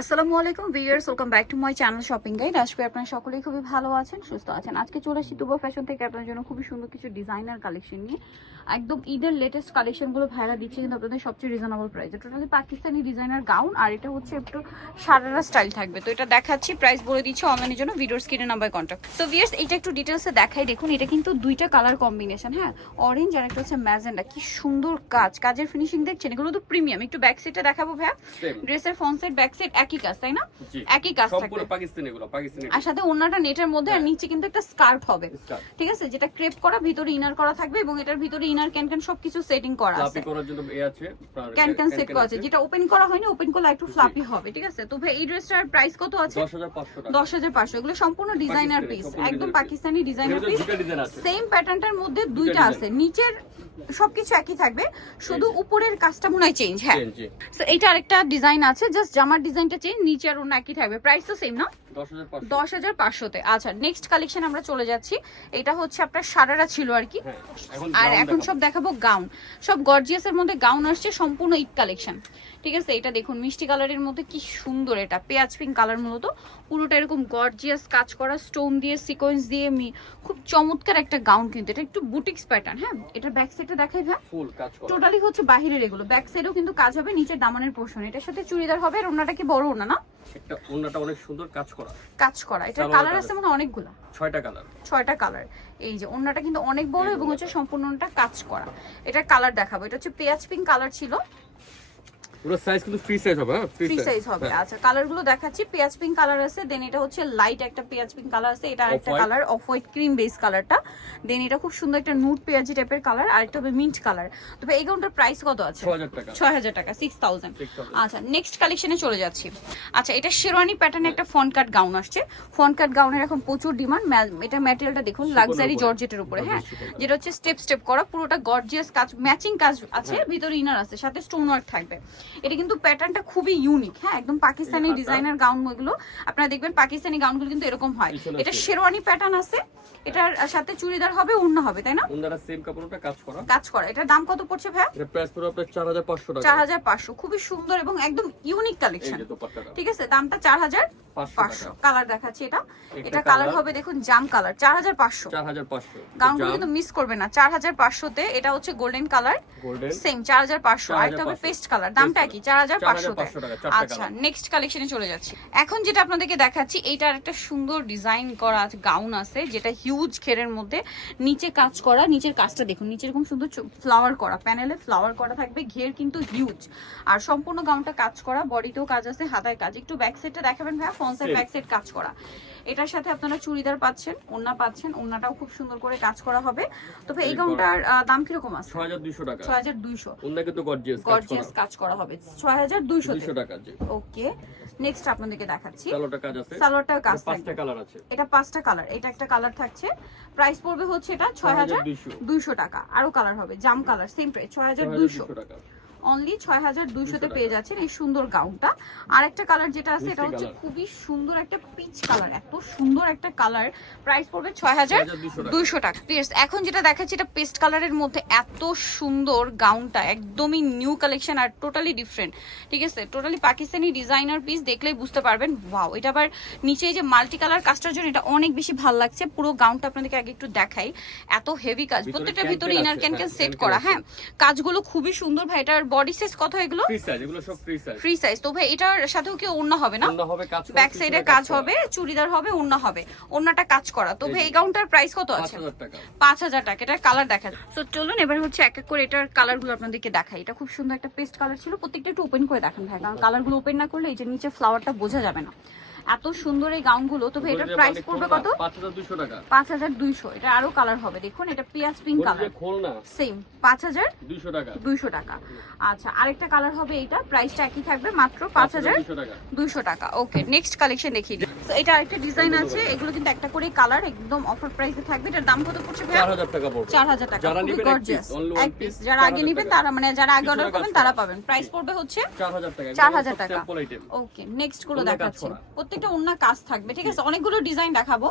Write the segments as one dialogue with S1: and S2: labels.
S1: আসসালামু আলাইকুম viewers welcome back to my channel shopping guide. আজকে আপনারা সকলেই খুবই ভালো আছেন সুস্থ আছেন। আজকে চলে আসি দুবা ফ্যাশন থেকে আপনার জন্য খুবই সুন্দর কিছু ডিজাইনার কালেকশন নিয়ে। একদম ঈদের লেটেস্ট কালেকশনগুলো ভাইরা দিচ্ছে কিন্তু আপনাদের সবচেয়ে রিজনেবল প্রাইসে টোটালি পাকিস্তানি ডিজাইনার গাউন আর এটা হচ্ছে একটু সারারা স্টাইল থাকবে। তো এটা দেখাচ্ছি প্রাইস বলে দিচ্ছি অনলাইনের জন্য ভিডিওর স্ক্রিনে নাম্বার কন্ট্যাক্ট তো ভিউয়ার্স এটা একটু ডিটেলসে দেখাই দেখুন এটা কিন্তু দুইটা কালার কম্বিনেশন হ্যাঁ? অরেঞ্জ আর একটা হচ্ছে ম্যাজেন্ডা কি সুন্দর কাজ। কাজের ফিনিশিং দেখছেন এগুলো তো প্রিমিয়াম একটু ব্যাক সাইডটা দেখাবো ভাইয়া। ড্রেসের ফ্রন্ট সাইড ব্যাক সাইড একই কাজ তাই না? একই কাজ
S2: সম্পূর্ণ পাকিস্তানি এগুলো পাকিস্তানি
S1: আর সাথে ওন্নাটা নেটের মধ্যে আর নিচে কিন্তু একটা স্কার্ট হবে। ঠিক আছে? যেটা ক্রেপ করা ভিতরে ইনার করা থাকবে এবং এটার ভিতরে ইনার ক্যান ক্যান সবকিছু সেটিং করা আছে।
S2: করার জন্য এ আছে
S1: ক্যান ক্যান সেট করা আছে। যেটা ওপেন করা হয়নি ওপেন করলে একটু ফ্লাপি হবে ঠিক আছে? তো ভাই এই ড্রেসটার প্রাইস কত আছে?
S2: 10500 টাকা।
S1: দশ হাজার পাঁচশো। এগুলো সম্পূর্ণ ডিজাইনার পিস একদম পাকিস্তানি ডিজাইনার পিস। সেম প্যাটার্নটার মধ্যে দুইটা আছে। নিচের সবকিছু একই থাকবে। শুধু উপরের কাজটা মনে হয় চেঞ্জ হ্যাঁ। এইটা আরেকটা ডিজাইন আছে জাস্ট জামার ডিজাইনটা চেঞ্জ নিচে আর অন্য একই থাকবে। প্রাইস তো সেম না
S2: 10500
S1: দশ হাজার পাঁচশোতে। আচ্ছা নেক্সট কালেকশন আমরা চলে যাচ্ছি। এটা হচ্ছে আপনার সারারা ছিল আর কি।
S2: হ্যাঁ
S1: আর এখন সব দেখাবো গাউন সব গর্জিয়াসের মধ্যে গাউন আসছে সম্পূর্ণ ঈদ কালেকশন ঠিক আছে এটা দেখুন মিষ্টি কালারের মধ্যে কি সুন্দর এটা। পেঁয়াজ পিঙ্ক কালার মূলত। পুরোটা এরকম গর্জিয়াস কাজ করা স্টোন দিয়ে সিকোয়েন্স দিয়ে মি- খুব চমৎকার একটা গাউন কিন্তু এটা। একটু বুটিক্স প্যাটার্ন হ্যাঁ? এটা ব্যাক সাইডে দেখাই ভাই।
S2: ফুল কাজ করা।
S1: টোটালি হচ্ছে বাহিরের এগুলো। ব্যাক সাইডেও কিন্তু কাজ হবে নিচের দামানের পোর্শন এটার সাথে চুড়িদার হবে আর ওনাটা কি বড় ওনা না?
S2: একটা ওন্নাটা অনেক সুন্দর কাজ করা।
S1: কাজ করা। এটার কালার। আছে মানে অনেকগুলা।
S2: ছয়টা কালার
S1: ছয়টা কালার এই যে ওন্নাটা কিন্তু অনেক বড় এবং হচ্ছে সম্পূর্ণটা কাজ করা। এটার কালার দেখাবো। এটা হচ্ছে পেঁয়াজ পিঙ্ক কালার ছিল।
S2: পুরো সাইজ কিন্তু ফ্রি সাইজ হবে হ্যাঁ?
S1: ফ্রি সাইজ হবে আচ্ছা কালারগুলো দেখাচ্ছি পেঁয়াজ পিঙ্ক কালার আছে দেন এটা হচ্ছে লাইট একটা পেঁয়াজ পিঙ্ক কালার আছে এটা আরেকটা colour off white cream base কালারটা দেন এটা খুব সুন্দর একটা নুট পেঁয়াজি টাইপের কালার আর একটা হবে মিন্ট কালার তবে এই গাউনটার প্রাইস কত আছে?
S2: 6000 টাকা।
S1: ছয় হাজার টাকা সিক্স থাউজেন্ড
S2: 6,000
S1: আচ্ছা নেক্সট কালেকশনে চলে যাচ্ছি। আচ্ছা এটা শেরওয়ানি প্যাটার্নে একটা ফন কাট গাউন আসছে। ফন কাট গাউনের এখন প্রচুর ডিমান্ড এটা ম্যাটেরিয়ালটা দেখুন লাক্সারি জর্জেটের উপরে হ্যাঁ? যেটা হচ্ছে স্টেপ স্টেপ করা পুরোটা গর্জিয়াস কাজ ম্যাচিং কাজ আছে ভিতরে ইনার আছে সাথে স্টোন ওয়ার্ক থাকবে। এটা কিন্তু প্যাটার্নটা খুবই ইউনিক হ্যাঁ একদম পাকিস্তানি ডিজাইনার গাউন এগুলো আপনারা দেখবেন পাকিস্তানি গাউনগুলো কিন্তু এরকম হয়। এটা শেরওয়ানি প্যাটার্ন আছে। এটার সাথে চুড়িদার হবে অন্য হবে তাই না?
S2: ওন্নাটা সেম কাপড়টা কাজ করা।
S1: কাজ করা। এটার দাম কত পড়ছে ভাই
S2: এটা প্রাইস পুরো আপনার 4500 টাকা।
S1: চার হাজার পাঁচশো। খুবই সুন্দর এবং একদম ইউনিক কালেকশন ঠিক আছে দামটা চার হাজার পাঁচশো। কালার দেখাচ্ছি এটা। এটা কালার হবে দেখুন জাম কালার চার হাজার পাঁচশো।
S2: 4500
S1: গাউনগুলো কিন্তু মিস করবে না। চার হাজার পাঁচশোতে এটা হচ্ছে গোল্ডেন কালার
S2: গোল্ডেন
S1: সেম চার হাজার পাঁচশো। আর একটা হবে পেস্ট কালার দামটা কি? চার হাজার পাঁচশোতে
S2: 4,500 টাকা, চারটা
S1: আচ্ছা। নেক্সট কালেকশনে চলে যাচ্ছি। এখন যেটা আপনাদেরকে দেখাচ্ছি এইটার একটা সুন্দর ডিজাইন করা গাউন আছে যেটা হিউজ ঘেরের মধ্যে নিচে কাজ করা নিচের কাজটা দেখুন নিচে এরকম সুন্দর ফ্লাওয়ার করা প্যানেলে ফ্লাওয়ার করা থাকবে ঘের কিন্তু হিউজ আর সম্পূর্ণ গাউনটা কাজ করা বডিতেও কাজ আছে হাতায় কাজ। একটু ব্যাক সাইডটা দেখাবেন ভাইয়া ফ্রন্ট সাইড ব্যাক সাইড কাজ করা। এটার সাথে আপনারা চুড়িদার পাচ্ছেন ওন্না পাচ্ছেন ওন্নাটাও খুব সুন্দর করে কাজ করা হবে। তবে এই গাউনটার দাম কীরকম আছে?
S2: 6200 টাকা।
S1: ছয় হাজার দুইশো।
S2: ওন্না কিন্তু গর্জিয়াস কাজ করা
S1: গর্জিয়াস কাজ করা হবে। ছয় হাজার দুইশো
S2: 200 টাকা জি।
S1: ওকে নেক্সট আপনাদেরকে দেখাচ্ছি।
S2: সালোয়ারটা কাজ আছে?
S1: সালোয়ারটার কাজ
S2: পাঁচটা কালার আছে।
S1: এটা পাঁচটা কালার এটা একটা কালার থাকছে। প্রাইস পড়বে হচ্ছে এটা ছয় হাজার
S2: 6200
S1: দুইশো। টাকা। আরও কালার হবে। জাম কালার সেম প্রাইস ছয় হাজার দুইশো
S2: 6200 টাকা।
S1: অনলি ছয় হাজার দুইশোতে
S2: 200
S1: পেয়ে যাচ্ছেন এই সুন্দর গাউনটা। আর একটা কালার যেটা আছে এটা হচ্ছে খুবই সুন্দর একটা পিচ কালার এত সুন্দর একটা কালার প্রাইস পড়বে ছয় হাজার
S2: 6200 টাকা।
S1: দুইশো টাকা। এখন যেটা দেখাচ্ছি এটা পেস্ট কালারের মধ্যে এত সুন্দর গাউনটা একদমই নিউ কালেকশন আর টোটালি ডিফারেন্ট ঠিক আছে? টোটালি পাকিস্তানি ডিজাইনার পিস দেখলেই বুঝতে পারবেন ওয়াও এটা আবার নিচে এই যে মাল্টি কালার কাজটার জন্য এটা অনেক বেশি ভালো লাগছে। পুরো গাউনটা আপনাদেরকে আগে একটু দেখাই। এত হেভি কাজ প্রত্যেকটা ভিতরে ইনার ক্যান ক্যান সেট করা হ্যাঁ। কাজগুলো খুবই সুন্দর ভাই এটার বডি সাইজ কত এগুলো?
S2: ফ্রি সাইজ এগুলো সব ফ্রি সাইজ
S1: ফ্রি সাইজ তো ভাই এটার সাথেও কি অন্য হবে না?
S2: ওন্না হবে কাজ
S1: ব্যাক সাইডে কাজ হবে চুড়িদার হবে অন্য হবে। অন্যটা কাজ করা। তো ভাই এই গাউনটার প্রাইস কত আছে?
S2: 5000 টাকা।
S1: পাঁচ হাজার টাকা। এটার কালার দেখা তো চলুন এবার হচ্ছে এক এক করে এটার কালারগুলো আপনাদেরকে দেখাই। এটা খুব সুন্দর একটা পেস্ট কালার ছিল। প্রত্যেকটা একটু ওপেন করে দেখান ভাই। কারণ কালারগুলো ওপেন না করলে এই যে নিচে ফ্লাওয়ারটা বোঝা যাবে না। এত সুন্দর এই গাউনগুলো তো ভাই এটার প্রাইস পড়বে কত?
S2: 5200 টাকা।
S1: পাঁচ হাজার দুইশো এটা আরও কালার হবে দেখুন এটা পিয়াজ পিঙ্ক কালার সেম পাঁচ হাজার
S2: 200 টাকা।
S1: দুইশো টাকা। আচ্ছা আরেকটা কালার হবে এটা প্রাইসটা একই থাকবে মাত্র পাঁচ হাজার
S2: 5200 টাকা।
S1: দুইশো টাকা। ওকে নেক্সট কালেকশন দেখি। তো এটা আরেকটা ডিজাইন আছে এগুলো কিন্তু একটা করে কালার একদম অফার প্রাইসে থাকবে। এটার দাম কত পড়ছে ভাইয়া?
S2: 4000 টাকা পড়বে।
S1: চার হাজার টাকা
S2: যারা এক
S1: পিস যারা আগে
S2: 4,000
S1: নিবেন তারা মানে যারা আগে অর্ডার করবেন তারা পাবেন। প্রাইস পড়বে হচ্ছে
S2: 4000 টাকা।
S1: চার হাজার টাকা। ওকে
S2: নেক্সটগুলো
S1: দেখাচ্ছি।
S2: করা।
S1: প্রত্যেকটা অন্য ওন্না কাজ থাকবে ঠিক আছে? অনেকগুলো ডিজাইন দেখাবো।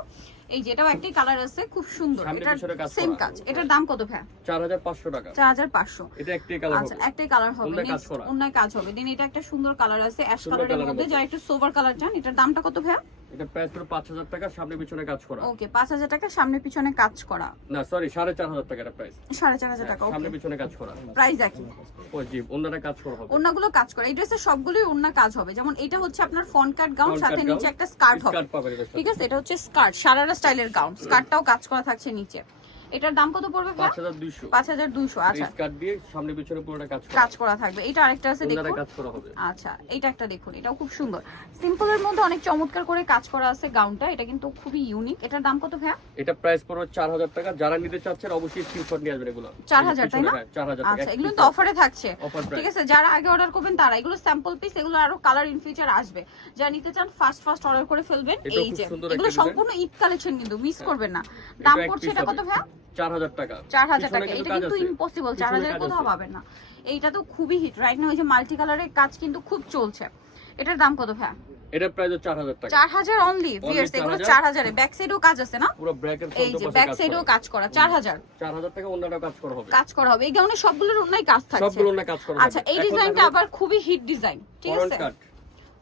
S1: এই যে এটাও একটাই কালার আছে খুব সুন্দর।
S2: এটা
S1: সেম কাজ এটার দাম কত ভাই
S2: চার হাজার পাঁচশো টাকা।
S1: চার হাজার পাঁচশো।
S2: এটা একটি কালার
S1: আচ্ছা একটাই কালার হবে।
S2: অন্য কাজ
S1: নেক্সট অন্য কাজ হবে। দিন এটা একটা সুন্দর কালার আছে অ্যাশ কালারের মধ্যে যা একটু সোভার কালার চান এটার দামটা কত ভাইয়া?
S2: এটা প্রাইস পাঁচ হাজার টাকা সামনে পিছনে কাজ করা।
S1: ওকে পাঁচ হাজার টাকা সামনে পিছনে কাজ করা।
S2: না সরি সাড়ে চার হাজার টাকা এটা প্রাইস
S1: চার হাজার টাকা
S2: সামনে পিছনে কাজ করা।
S1: প্রাইস একই।
S2: ও জি কাজ করা হবে।
S1: ওন্নাগুলো কাজ করা এই ড্রেসের সবগুলোই ওন্না কাজ হবে। যেমন এটা হচ্ছে আপনার ফন কাট গাউন সাথে নিচে একটা স্কার্ট হবে। ঠিক আছে এটা হচ্ছে স্কার্ট সারারা স্টাইলের গাউন স্কার্টটাও কাজ করা থাকছে নিচে। এটার দাম কত পড়বে ভাই
S2: পাঁচ হাজার দুইশো।
S1: পাঁচ হাজার দুইশো আচ্ছা।
S2: স্কার্ট দিয়ে সামনে পিছনে পুরোটা কাজ করা
S1: কাজ করা থাকবে। এটা আরেকটা আছে দেখুন।
S2: কাজ করা হবে।
S1: আচ্ছা এটা একটা দেখুন এটাও খুব সুন্দর। সিম্পলের মধ্যে অনেক চমৎকার করে কাজ করা আছে গাউনটা এটা কিন্তু খুবই ইউনিক এটার দাম কত ভাইয়া?
S2: এটা প্রাইস পড়বে চার হাজার টাকা। যারা নিতে চাচ্ছেন অবশ্যই স্ক্রিনশট নিয়ে আসবেন এগুলো।
S1: চার হাজার, তাই না?
S2: চার হাজার টাকা।
S1: আচ্ছা এগুলো তো অফারে থাকছে। ঠিক আছে যারা আগে অর্ডার করবেন তারা এগুলো স্যাম্পল পিস এগুলো আরও কালার ইন ফিউচার আসবে। যারা নিতে চান ফার্স্ট ফার্স্ট অর্ডার করে ফেলবেন। এই যে এগুলো সম্পূর্ণ ঈদ কালেকশন কিন্তু মিস
S2: হ্যাঁ।
S1: করবেন না। দাম পড়ছে এটা কত। ভাইয়া?
S2: চার হাজার টাকা।
S1: চার হাজার
S2: পিছনে
S1: টাকা এটা কিন্তু ইম্পসিবল চার
S2: পিছনে
S1: হাজারে
S2: কাজ
S1: কোথাও
S2: আছে।
S1: পাবেন না। এইটা তো খুবই হিট রাইট না ওই যে মাল্টি কালারের কাজ কিন্তু খুব চলছে। এটার দাম কত
S2: এটা প্রাইস চার হাজার টাকা।
S1: চার হাজার অনলি ভিয়ার্স এগুলো
S2: 4000
S1: চার হাজারে ব্যাক সাইডেও কাজ আছে না?
S2: পুরো ব্র্যাকেট
S1: এই যে ব্যাক সাইডেও কাজ করা। চার হাজার
S2: চার হাজার টাকা অন্যরা কাজ করা হবে।
S1: কাজ করা হবে। এই গাউনে সবগুলোর অন্যায় কাজ থাকছে।
S2: সবগুলো কাজ করা
S1: আচ্ছা এই ডিজাইনটা আবার খুবই হিট ডিজাইন ঠিক আছে?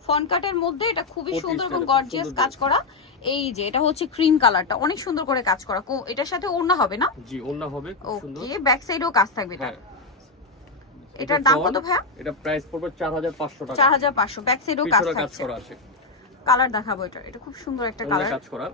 S1: ফন কাটের মধ্যে এটা খুবই সুন্দর এবং গর্জিয়াস কাজ করা। এই যে এটা হচ্ছে ক্রিম কালারটা অনেক সুন্দর করে কাজ করা। এটার সাথে ওড়না হবে না?
S2: জি ওড়না হবে খুব সুন্দর।
S1: ওকে ব্যাক সাইডেও কাজ থাকবে এটা।
S2: হ্যাঁ।
S1: এটার দাম কত ভাই
S2: এটা প্রাইস পড়বে চার হাজার পাঁচশো টাকা।
S1: চার হাজার পাঁচশো। ব্যাক সাইডেও কাজ
S2: পিছনে কাজ
S1: থাকছে।
S2: করা আছে।
S1: কালার দেখাবো এটা। এটা খুব সুন্দর একটা কালার
S2: কাজ করা।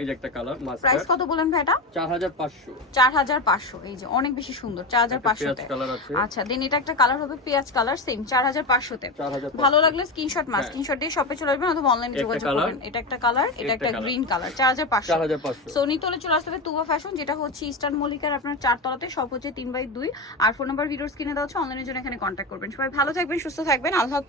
S2: এই যে একটা কালার
S1: প্রাইস কত বলেন ভাই এটা?
S2: চার হাজার পাঁচশো।
S1: চার হাজার পাঁচশো এই যে অনেক বেশি সুন্দর চার হাজার পাঁচশোতে।
S2: কালার আছে।
S1: আচ্ছা দেন এটা একটা কালার হবে পেঁয়াজ কালার সেম চার হাজার পাঁচশোতে।
S2: চার হাজার
S1: ভালো লাগলে স্ক্রিনশট মাস
S2: হ্যাঁ।
S1: স্ক্রিনশট দিয়ে শপে চলে আসবেন অথবা অনলাইনে যোগাযোগ করবেন। এটা একটা কালার এটা
S2: একটা
S1: গ্রিন কালার চার হাজার পাঁচশো।
S2: চার হাজার পাঁচশো।
S1: সো নিতলে চলে আসতে হবে তুবা ফ্যাশন যেটা হচ্ছে ইস্টার্ন মল্লিকার আপনার চারতলাতে সব হচ্ছে তিন বাই দুই। আর ফোন নাম্বার ভিডিওস কিনে দেওয়া হচ্ছে অনলাইনের জন্য এখানে কন্ট্যাক্ট করবেন। সবাই ভালো থাকবেন সুস্থ থাকবেন আল্লাহ